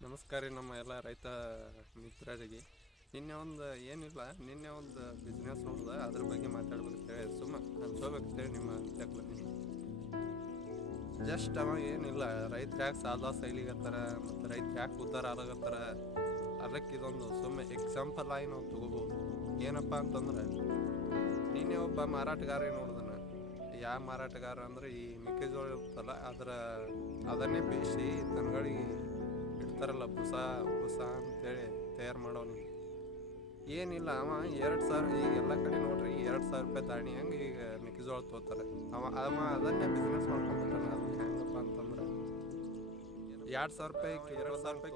ನಮಸ್ಕಾರ ರೀ ನಮ್ಮ ಎಲ್ಲ ರೈತ ಮಿತ್ರರಿಗೆ. ನಿನ್ನೆ ಒಂದು ಬಿಸ್ನೆಸ್ ನೋಡ್ದೆ, ಅದ್ರ ಬಗ್ಗೆ ಮಾತಾಡ್ಬೇಕಂತೇಳಿ ಸುಮ್ಮ ಅನ್ಸೋಬೇಕಂತೇಳಿ ನಿಮ್ಮ ಅಂತ್ಯಕ್ಕೆ ಬಂದೀನಿ. ಜಸ್ಟ್ ಅವ ಏನಿಲ್ಲ, ರೈತರು ಯಾಕೆ ಸಾಲ ಸೈಲಿಗತ್ತಾರ ಮತ್ತು ರೈತರು ಯಾಕೆ ಉದ್ಧಾರ ಆಗತ್ತಾರ, ಅದಕ್ಕೆ ಇದೊಂದು ಸುಮ್ಮನೆ ಎಕ್ಸಾಂಪಲ್ ಆಗಿ ನಾವು ತಗೋಬೋದು. ಏನಪ್ಪ ಅಂತಂದ್ರೆ, ನಿನ್ನೆ ಒಬ್ಬ ಮಾರಾಟಗಾರ ನೋಡ್ದನ. ಯಾವ ಮಾರಾಟಗಾರ ಅಂದ್ರೆ ಈ ಮೆಕ್ಕೆಜೋಳ ಇರುತ್ತಲ್ಲ ಅದನ್ನೇ ಬೇಯಿಸಿ ದನಗಳಿಗೆ ಇಡ್ತಾರಲ್ಲ, ಬುಸ ಅಂತೇಳಿ ತಯಾರು ಮಾಡೋನು. ಏನಿಲ್ಲ, ಅವ 2,000, ಈಗ ಎಲ್ಲ ಕಡೆ ನೋಡ್ರಿ 2,000 ರೂಪಾಯಿ ದಾಣಿ ಹೆಂಗೆ ಈಗ ಮೆಕ್ಕೆಜೋಳ ತೊಗೋತಾರೆ. ಅವ ಅದನ್ನೇ ಬಿಸ್ನೆಸ್ ಮಾಡ್ಕೊಂಡ್ಬಿಟ್ಟಾನ. ಅದು ಹೆಂಗಪ್ಪ ಅಂತಂದ್ರೆ 2,000 ರೂಪಾಯಿ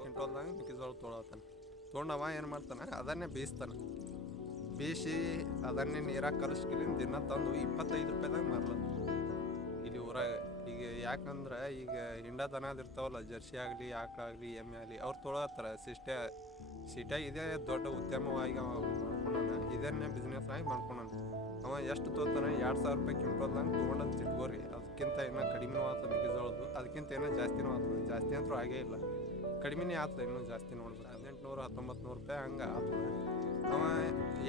ಕ್ವಿಂಟಲ್ದಂಗೆ ಮೆಕ್ಕೆಜೋಳ ತೊಗೊಂಡು ಅವ ಏನು ಮಾಡ್ತಾನೆ, ಅದನ್ನೇ ಬೇಯಿಸ್ತಾನೆ. ಬೇಯಿಸಿ ಅದನ್ನೇ ನೀರಾಗ ಕಲಿಸ್ಕಿಲಿಂದ ದಿನ ತಂದು 25 ರೂಪಾಯಿದಾಗ ಮಾರ್ಲತ್ತ ಇಲ್ಲಿ ಊರಾಗ. ಈಗ ಯಾಕಂದ್ರೆ ಈಗ ಹಿಂಡ ದನದ ಇರ್ತಾವಲ್ಲ, ಜರ್ಸಿ ಆಗಲಿ ಆಕಳಾಗಲಿ ಎಮ್ಮೆ ಆಗಲಿ, ಅವ್ರು ತೊಗೊಳತ್ತಾರ. ಸಿಟಿಯಾಗ ಇದೇ ದೊಡ್ಡ ಉದ್ಯಮವಾಗಿ ಅವ ಮಾಡ್ಕೊಂಡಾನ, ಇದನ್ನೇ ಬಿಸ್ನೆಸ್ ಆಗಿ ಮಾಡ್ಕೊಂಡಾನ. ಅವ ಎಷ್ಟು ತೊಗೋತಾನೆ, 2,000 ರೂಪಾಯಿ ಕ್ವಿಂಟಲ್ದಂಗೆ ತೊಗೊಂಡಂತ ತಿಳ್ಕೊರಿ. ಅದಕ್ಕಿಂತ ಏನೋ ಕಡಿಮೆನೂ ಆಗ್ತದೆ ಮೆಕ್ಕೆಜೋಳದ್ದು, ಅದಕ್ಕಿಂತ ಏನೋ ಜಾಸ್ತಿನೂ ಆಗ್ತದೆ. ಜಾಸ್ತಿ ಅಂತೂ ಆಗೇ ಇಲ್ಲ, ಕಡಿಮೆನೇ ಆಗ್ತದೆ. ಇನ್ನೂ ಜಾಸ್ತಿ ನೋಡಿದ್ರೆ 1,800-1,900 ರೂಪಾಯಿ ಹಂಗೆ ಆಗ್ತದೆ. ಅವ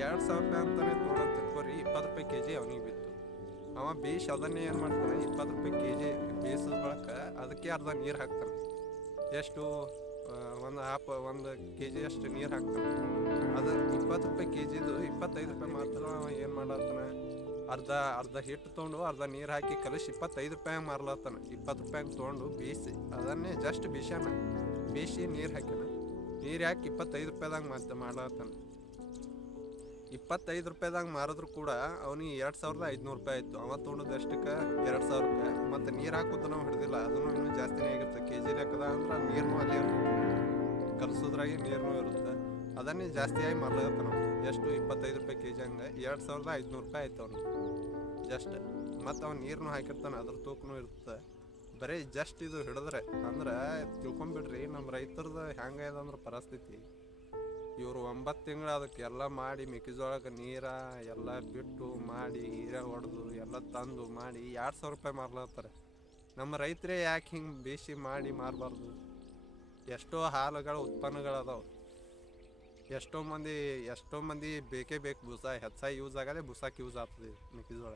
2,000 ರೂಪಾಯಿ ಅಂತಾನೆ ತೊಗೊಂಡಂತ ತಿಳ್ಕೊರಿ, 20 ರೂಪಾಯಿ ಕೆಜಿ ಅವನಿಗೆ ಬಿತ್ತು. ಅವ ಬೇಯಿಸಿ ಅದನ್ನೇ ಏನು ಮಾಡ್ತಾನೆ, 20 ರೂಪಾಯಿ ಕೆಜಿ ಬೇಯಿಸಿದ ಬಳಿಕ ಅದಕ್ಕೆ ಅರ್ಧ ನೀರು ಹಾಕ್ತಾನೆ. ಎಷ್ಟು ಒಂದು ಕೆಜಿ ಅಷ್ಟು ನೀರು ಹಾಕ್ತಾನೆ. ಅದು 20 ರೂಪಾಯಿ ಕೆಜಿದು 25 ರೂಪಾಯಿ ಮಾತ್ರ ಅವ ಏನು ಮಾಡ್ಲತ್ತಾನೆ, ಅರ್ಧ ಹಿಟ್ಟು ತೊಗೊಂಡು ಅರ್ಧ ನೀರು ಹಾಕಿ ಕಲಿಸಿ 25 ರೂಪಾಯಿ ಮಾರ್ಲತ್ತಾನ. 20 ರೂಪಾಯಿಗೆ ತೊಗೊಂಡು ಬೇಯಿಸಿ ಅದನ್ನೇ ಜಸ್ಟ್ ಬೇಯಿಸಿ ನೀರು ಹಾಕ್ಯಾನ. ನೀರು ಹಾಕಿ 25 ರೂಪಾಯಿದಾಗ ಮಾಡ್ಲತ್ತಾನ. 25 ರೂಪಾಯಿದಾಗ ಮಾರಿದ್ರು ಕೂಡ ಅವನಿಗೆ 2,500 ರೂಪಾಯಿ ಆಯಿತು. ಅವ ತೊಗೊಂಡದ್ದು ಎಷ್ಟಕ್ಕೆ, 2,000 ರೂಪಾಯಿ. ಮತ್ತು ನೀರು ಹಾಕೋದು ನಾವು ಹಿಡಿದಿಲ್ಲ, ಅದನ್ನು ಇನ್ನೂ ಜಾಸ್ತಿನೇ ಆಗಿರುತ್ತೆ. ಕೆಜಿ ಲೆಕ್ಕದ ಅಂದ್ರೆ ನೀರನ್ನು ಅಲ್ಲೇ ಇರುತ್ತೆ, ಕಲಸೋದ್ರಾಗೆ ನೀರನ್ನು ಇರುತ್ತೆ. ಅದನ್ನೇ ಜಾಸ್ತಿಯಾಗಿ ಮಾರ್ಲಾಗತ್ತ ನಾವು. ಎಷ್ಟು 25 ರೂಪಾಯಿ ಕೆಜಿ ಹಂಗೆ 2,500 ರೂಪಾಯಿ ಆಯ್ತು ಅವ್ನಿಗೆ ಜಸ್ಟ್. ಮತ್ತು ಅವ್ನು ನೀರನ್ನು ಹಾಕಿರ್ತಾನೆ, ಅದ್ರ ತೂಕನೂ ಇರುತ್ತೆ. ಬರೀ ಜಸ್ಟ್ ಇದು ಹಿಡಿದ್ರೆ ಅಂದ್ರೆ ತಿಳ್ಕೊಂಬಿಡ್ರಿ ನಮ್ಮ ರೈತರದ್ದು ಹೆಂಗೆ ಅಂದ್ರೆ ಪರಿಸ್ಥಿತಿ. ಇವರು 9 ತಿಂಗಳು ಅದಕ್ಕೆ ಎಲ್ಲ ಮಾಡಿ ಮೆಕ್ಕೆಜೋಳಕ್ಕೆ ನೀರ ಎಲ್ಲ ಬಿಟ್ಟು ಮಾಡಿ ಹೀರೆ ಹೊಡೆದು ಎಲ್ಲ ತಂದು ಮಾಡಿ 2,000 ರೂಪಾಯಿ ಮಾರ್ಲತ್ತಾರೆ. ನಮ್ಮ ರೈತರೇ ಯಾಕೆ ಹಿಂಗೆ ಬೇಯಿಸಿ ಮಾಡಿ ಮಾರಬಾರ್ದು? ಎಷ್ಟೋ ಹಾಲುಗಳ ಉತ್ಪನ್ನಗಳದಾವೆ. ಎಷ್ಟೋ ಮಂದಿ ಬೇಕೇ ಬೇಕು ಬುಸ ಹೆಚ್ಚಾಗಿ ಯೂಸ್ ಆಗದೆ, ಬುಸಕ್ಕೆ ಯೂಸ್ ಆಗ್ತದೆ ಮೆಕ್ಕೆಜೋಳ.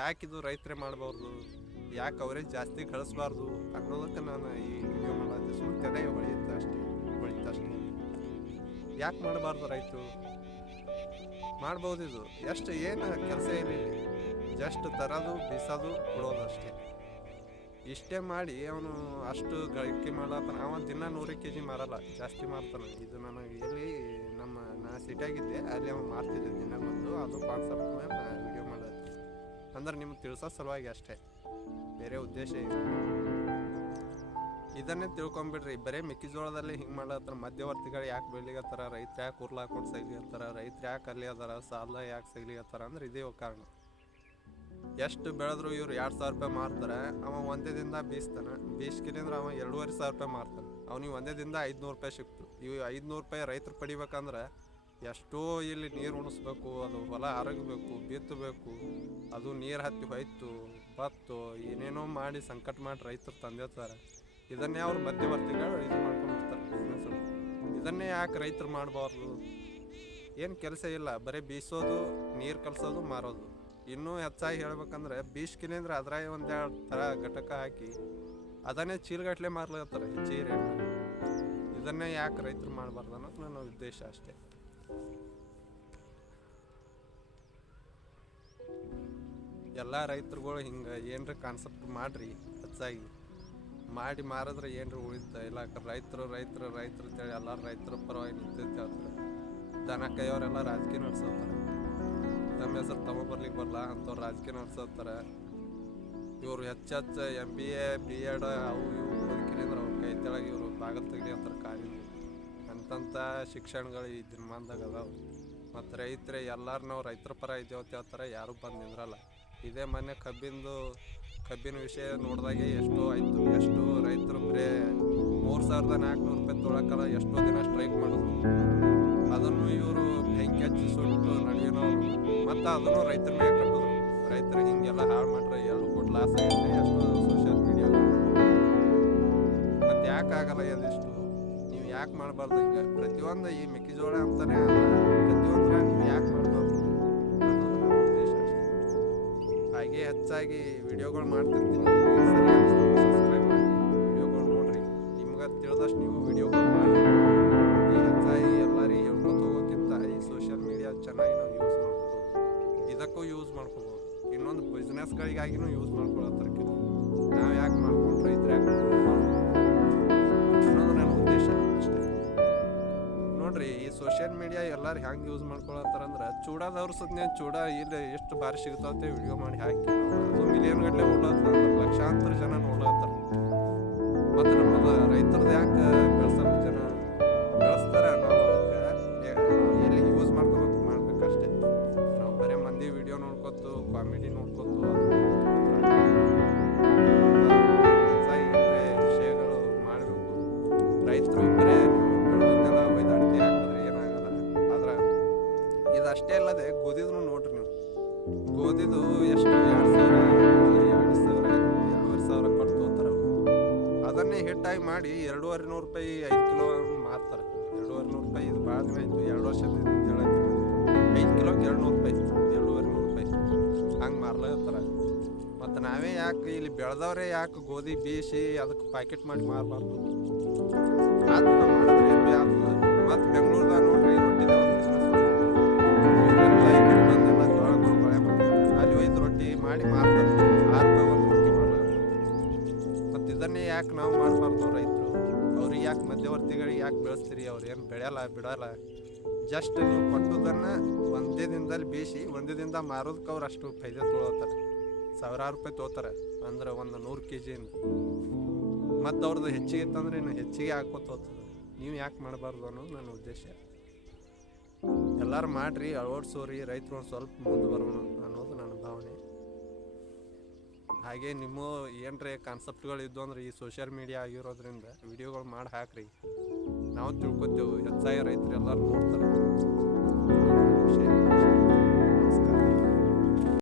ಯಾಕೆ ಇದು ರೈತರೇ ಮಾಡಬಾರ್ದು? ಯಾಕೆ ಅವರೇ ಜಾಸ್ತಿ ಕಳಿಸ್ಬಾರ್ದು ಅನ್ನೋದಕ್ಕೆ ನಾನು ಈ ವಿಡಿಯೋ ಮಾಡತ್ತೆ. ಸುಮ್ಮನೆ ತಲೆ ಹೊಳಿತಷ್ಟೇ. ಯಾಕೆ ಮಾಡಬಾರ್ದು? ರೈತರು ಮಾಡ್ಬೋದು. ಇದು ಏನು ಕೆಲಸ ಇಲ್ಲ, ಜಸ್ಟ್ ತರೋದು ಬೀಸೋದು ಕೊಡೋದು ಅಷ್ಟೇ. ಇಷ್ಟೇ ಮಾಡಿ ಅವನು ಅಷ್ಟು ಗಳಿಕೆ ಮಾಡತ್ತಾನ. ಅವ ದಿನ 100 ಕೆಜಿ ಮಾರಲ್ಲ, ಜಾಸ್ತಿ ಮಾರ್ತಾನೆ. ಇದು ನನಗೆ ನಾ ಸಿಟಿಯಾಗಿದ್ದೆ, ಅಲ್ಲಿ ಅವ ಮಾರ್ತಿದ್ದೆ ದಿನ ಬಂದು. ಅದು ಕಾನ್ಸೆಪ್ಟ್ ಮೇಲೆ ವಿಡಿಯೋ ಮಾಡತ್ತೆ ಅಂದ್ರೆ ನಿಮ್ಗೆ ತಿಳಿಸೋ ಸಲುವಾಗಿ ಅಷ್ಟೇ, ಬೇರೆ ಉದ್ದೇಶ ಇಲ್ಲ. ಇದನ್ನೇ ತಿಳ್ಕೊಂಬಿಡ್ರಿ. ಬರೀ ಮೆಕ್ಕೆಜೋಳದಲ್ಲಿ ಹಿಂಗೆ ಮಾಡತ್ತಾರ. ಮಧ್ಯವರ್ತಿಗಳು ಯಾಕೆ ಬೆಳಿಗತ್ತಾರ, ರೈತರು ಯಾಕೆ ಉರ್ಲು ಹಾಕೊಂಡು ಸೈಲಿಗತ್ತಾರ, ರೈತರು ಯಾಕೆ ಅಲ್ಲಿ ಅದಾರ, ಸಾಲ ಯಾಕೆ ಸೈಲಿಗತ್ತಾರ ಅಂದ್ರೆ ಇದೇ ಕಾರಣ. ಎಷ್ಟು ಬೆಳೆದ್ರು ಇವ್ರು 2,000 ರೂಪಾಯಿ ಮಾರ್ತಾರೆ, ಅವ ಒಂದೇ ದಿನದ ಬೇಯಿಸ್ಕಿಲಿಂದ್ರೆ ಅವ 2,500 ರೂಪಾಯಿ ಮಾರ್ತಾನೆ. ಅವ್ನಿಗೆ ಒಂದೇ ದಿನದ 500 ರೂಪಾಯಿ ಸಿಕ್ತು. ಇವು 500 ರೂಪಾಯಿ ರೈತರು ಪಡಿಬೇಕಂದ್ರೆ ಎಷ್ಟೋ ಇಲ್ಲಿ ನೀರು ಉಣಿಸ್ಬೇಕು, ಅದು ಹೊಲ ಅರಗಬೇಕು, ಬಿತ್ತಬೇಕು, ಅದು ನೀರು ಹತ್ತಿ ಹೋಯ್ತು ಬತ್ತು ಏನೇನೋ ಮಾಡಿ ಸಂಕಟ ಮಾಡಿ ರೈತರು ತಂದಿರ್ತಾರೆ. ಇದನ್ನೇ ಅವ್ರು ಮಧ್ಯವರ್ತಿಗಳು ಇದು ಮಾಡ್ಕೊಂಡಿರ್ತಾರೆ ಬಿಸ್ನೆಸ್. ಇದನ್ನೇ ಯಾಕೆ ರೈತರು ಮಾಡಬಾರ್ದು? ಏನು ಕೆಲಸ ಇಲ್ಲ, ಬರೀ ಬೀಸೋದು, ನೀರು ಕಲಸೋದು, ಮಾರೋದು. ಇನ್ನೂ ಹೆಚ್ಚಾಗಿ ಹೇಳ್ಬೇಕಂದ್ರೆ ಬೀಸ್ಕಿಲಿಂದ್ರೆ ಅದ್ರಾಗ 1-2 ಥರ ಘಟಕ ಹಾಕಿ ಅದನ್ನೇ ಚೀಲಗಟ್ಟಲೆ ಮಾರ್ಲತ್ತಾರೆ ಹೆಚ್ಚಿಗೆ ರೇಟ್. ಇದನ್ನೇ ಯಾಕೆ ರೈತರು ಮಾಡಬಾರ್ದು ಅನ್ನೋದು ನನ್ನ ಉದ್ದೇಶ ಅಷ್ಟೇ. ಎಲ್ಲ ರೈತರುಗಳು ಹಿಂಗೆ ಏನರ ಕಾನ್ಸೆಪ್ಟ್ ಮಾಡಿರಿ, ಹೆಚ್ಚಾಗಿ ಮಾಡಿ ಮಾರಿದ್ರೆ ಏನರ ಉಳಿತ ಇಲ್ಲ. ರೈತರು ಅಂತೇಳಿ ಎಲ್ಲರೂ ರೈತರ ಪರವಾಗಿ ನಿಂತಿರ್ತ ಹೇಳ್ತಾರೆ. ದನ ಕೈಯವರೆಲ್ಲ ರಾಜಕೀಯ ನಡೆಸೋತಾರೆ. ತಮ್ಮ ಹೆಸರು ತಗೊಬರ್ಲಿಕ್ಕೆ ಬರಲ್ಲ ಅಂಥವ್ರು ರಾಜಕೀಯ ನಡೆಸೋತಾರೆ. ಇವರು ಹೆಚ್ಚು MBA BEd ಅವು ಇವು ಓದಿಕಿದ್ರೆ ಅವ್ರ ಕೈ ತೆಳಗೆ ಇವರು ಬಾಗಲ್ ತೆಗಲಿ ಅಂತಾರೆ ಕಾಲಿಂದ. ಅಂತಂಥ ಶಿಕ್ಷಣಗಳು ಈ ದಿನಮಾನದಾಗ ಅದಾವೆ. ಮತ್ತು ಎಲ್ಲರೂ ನಾವು ರೈತರ ಪರ ಇದ್ದೇವೆ ಅಂತ ಹೇಳ್ತಾರೆ, ಯಾರೂ ಬಂದು ನಿಂದ್ರಲ್ಲ. ಇದೇ ಮೊನ್ನೆ ಕಬ್ಬಿನ ವಿಷಯ ನೋಡಿದಾಗೆ ಎಷ್ಟೋ ಆಯಿತು. ಎಷ್ಟೋ ರೈತರು ಬರೇ 3,400 ರೂಪಾಯಿ ತೊಗೊಳಕ್ಕಲ್ಲ ಎಷ್ಟೋ ದಿನ ಸ್ಟ್ರೈಕ್ ಮಾಡಿದ್ರು. ಅದನ್ನು ಇವರು ಬೆಂಕಿ ಹಚ್ಚಿ ಸುಟ್ಟು ನಡೆಯೋನವರು ಮತ್ತು ಅದನ್ನು ರೈತರ ಮೇಲೆ ಕಟ್ಟಿದ್ರು. ರೈತರಿಗೆ ಹಿಂಗೆಲ್ಲ ಹಾಳು ಮಾಡ್ರೆ 2 ಕೋಟಿ ಲಾಸ್ ಆಗುತ್ತೆ ಎಷ್ಟೋ ಸೋಷಿಯಲ್ ಮೀಡಿಯಾ. ಮತ್ತು ಯಾಕಾಗಲ್ಲ? ಎದಿಷ್ಟು ಯಾಕೆ ಮಾಡಬಾರ್ದು ಹಿಂಗೆ ಪ್ರತಿಯೊಂದು ಈ ಮೆಕ್ಕೆಜೋಳ ಅಂತಾನೆ ಅಲ್ಲ ಪ್ರತಿಯೊಂದ್ರ ನೀವು ಯಾಕೆ ಮಾಡಬಾರ್ದು ಅನ್ನೋದು ನನ್ನ ಉದ್ದೇಶ ಅಷ್ಟೇ. ಹಾಗೆ ಹೆಚ್ಚಾಗಿ ವಿಡಿಯೋಗಳು ಮಾಡ್ತಿರ್ತೀನಿ, ಸರಿ ಅನಿಸ್ತದೆ ಸಬ್ಸ್ಕ್ರೈಬ್ ಮಾಡಿ ವಿಡಿಯೋಗಳು ನೋಡ್ರಿ, ನಿಮ್ಗೆ ತಿಳಿದಷ್ಟು ನೀವು ವಿಡಿಯೋಗಳು ಮಾಡಿ. ಈ ಹೆಚ್ಚಾಗಿ ಎಲ್ಲರಿಗೆ ಹೇಳ್ಕೊತ ಹೋಗೋಕ್ಕಿಂತ ಈ ಸೋಷಿಯಲ್ ಮೀಡಿಯಾ ಚೆನ್ನಾಗಿ ನಾವು ಯೂಸ್ ಮಾಡ್ಕೋಬೋದು, ಇದಕ್ಕೂ ಯೂಸ್ ಮಾಡ್ಕೋಬೋದು, ಇನ್ನೊಂದು ಬಿಸ್ನೆಸ್ಗಳಿಗಾಗಿನೂ ಯೂಸ್ ಮಾಡ್ಕೊಳತ್ತರ ಕೆಲವು. ನಾವು ಯಾಕೆ ಮಾಡ್ಕೊಂಡು ರೈತರು ಯಾಕೆ ಅನ್ನೋದು ನನ್ನ ಉದ್ದೇಶ ಅಷ್ಟೇ. ನೋಡ್ರಿ ಈ ಸೋಷಿಯಲ್ ಮೀಡಿಯಾ ಎಲ್ಲರೂ ಹೆಂಗೆ ಯೂಸ್ ಮಾಡ್ಕೊಳತ್ತಾರಂದ್ರೆ ಚೂಡಾದವ್ರು ಸುದ್ನೆ ಚೂಡ ಇಲ್ಲಿ ಎಷ್ಟು ಬಾರಿ ಸಿಗ್ತಾವತ್ತೆ ವಿಡಿಯೋ ಮಾಡಿ ಹಾಕಿ ಅದು ಮಿಲಿಯನ್ ಗಟ್ಟಲೆ ಓಡ್ಲತ್ತಾರ, ಲಕ್ಷಾಂತರ ಜನ ನೋಡ್ಲತ್ತಾರ. ಮತ್ತು ನಮ್ಮದು ರೈತರದ್ದು ಯಾಕೆ ಬೆಳೆಸಲ್ಲ ಜನ ಬೆಳೆಸ್ತಾರೆ, ನಾವು ಅದಕ್ಕೆ ಎಲ್ಲಿ ಯೂಸ್ ಮಾಡ್ಬೇಕಷ್ಟೇ. ನಾವು ಬರೀ ಮಂದಿ ವಿಡಿಯೋ ನೋಡ್ಕೊತು ಕಾಮಿಡಿ ನೋಡ್ಕೊತು ಹೆಚ್ಚಾಗಿ ವಿಷಯಗಳು ಮಾಡಬೇಕು. ರೈತರು ಬರೇ ಬೆಳೆದೆಲ್ಲ ಒಯ್ದಾಡ್ತಿ ಹಾಕಿದ್ರೆ ಏನಾಗಲ್ಲ. ಆದ್ರೆ ಇದು ಅಷ್ಟೇ ಅಲ್ಲದೆ ಗೋಧಿದು ನೋಡ್ರಿ ನೀವು, ಗೋಧಿದು ಎಷ್ಟು 2,000 ಕೊಟ್ಟು ತೋತಾರ. ಅದನ್ನೇ ಹಿಟ್ಟಾಗಿ ಮಾಡಿ 2,500 ರೂಪಾಯಿ 5 ಕಿಲೋ ಮಾರ್ತಾರೆ. 2,500 ರೂಪಾಯಿ ಇದು ಭಾಳ ದಿನ ಆಯಿತು, 2 ವರ್ಷದಿಂದ ಹೇಳತ್ತೀನಿ. 5 ಕಿಲೋಗೆ 200 ರೂಪಾಯಿ 2,500 ರೂಪಾಯಿ ಹಂಗೆ ಮಾರ್ಲತ್ತಾರ. ಮತ್ತು ನಾವೇ ಯಾಕೆ ಇಲ್ಲಿ ಬೆಳೆದವ್ರೆ ಯಾಕೆ ಗೋಧಿ ಬೀಸಿ ಅದಕ್ಕೆ ಪ್ಯಾಕೆಟ್ ಮಾಡಿ ಮಾರಬಾರ್ದು? ಆತು ಮಾಡಿದ್ರೆ ಏನು ಭೀ ಆಗ್ತದೆ. ಮತ್ತು ಬೆಂಗಳೂರ್ದಾಗ ನೋಡ್ರಿ ರೊಟ್ಟಿದ ಒಂದು ಬಿಸ್ನೆಸ್ ಬಂದೆಲ್ಲ ಜೋಳಗಳು ಮಳೆ ಮಾಡ್ತಾರೆ, ಅಲ್ಲಿ ಒಯ್ದು ರೊಟ್ಟಿ ಮಾಡಿ ಮಾರ್ತಾರೆ. 6 ರೂಪಾಯಿ ಒಂದು ರೊಟ್ಟಿ ಮಾಡ್ಲಾಗ್ತದೆ. ಮತ್ತು ಇದನ್ನೇ ಯಾಕೆ ನಾವು ಮಾಡಬಾರ್ದು? ರೈತರು ಅವ್ರಿಗೆ ಯಾಕೆ ಮಧ್ಯವರ್ತಿಗಳಿಗೆ ಯಾಕೆ ಬೆಳೆಸ್ತೀರಿ? ಅವ್ರು ಏನು ಬೆಳೆಯಲ್ಲ ಬಿಡಲ್ಲ. ಜಸ್ಟ್ ನೀವು ಕೊಟ್ಟದನ್ನು ಒಂದೇ ದಿನದಲ್ಲಿ ಬೀಸಿ ಒಂದೇ ದಿನದ ಮಾರೋದಕ್ಕೆ ಅವ್ರು ಅಷ್ಟು ಫೈದೆ ತೊಗೊಳ್ತಾರೆ. 1,000 ರೂಪಾಯಿ ತೊಗೋತಾರೆ ಅಂದ್ರೆ ಒಂದು 100 kg. ಮತ್ತು ಅವ್ರದ್ದು ಹೆಚ್ಚಿಗೆ ಇತ್ತಂದ್ರೆ ಇನ್ನು ಹೆಚ್ಚಿಗೆ ಹಾಕೋತ ಹೋಗ್ತದೆ. ನೀವು ಯಾಕೆ ಮಾಡಬಾರ್ದು ಅನ್ನೋದು ನನ್ನ ಉದ್ದೇಶ. ಎಲ್ಲರೂ ಮಾಡಿರಿ, ಅಳವಡಿಸೋರಿ, ರೈತರು ಒಂದು ಸ್ವಲ್ಪ ಮುಂದೆ ಬರೋಣ ಅನ್ನೋದು ನನ್ನ ಭಾವನೆ. ಹಾಗೆ ನಿಮ್ಮ ಏನರೇ ಕಾನ್ಸೆಪ್ಟ್ಗಳು ಇದ್ದು ಅಂದ್ರೆ ಈ ಸೋಷಿಯಲ್ ಮೀಡಿಯಾ ಆಗಿರೋದ್ರಿಂದ ವಿಡಿಯೋಗಳು ಮಾಡಿ ಹಾಕ್ರಿ, ನಾವು ತಿಳ್ಕೊತೇವೆ. ಹೆಚ್ಚಾಗಿ ರೈತರು ಎಲ್ಲರೂ ನೋಡ್ತಾರೆ ವಿಷಯ.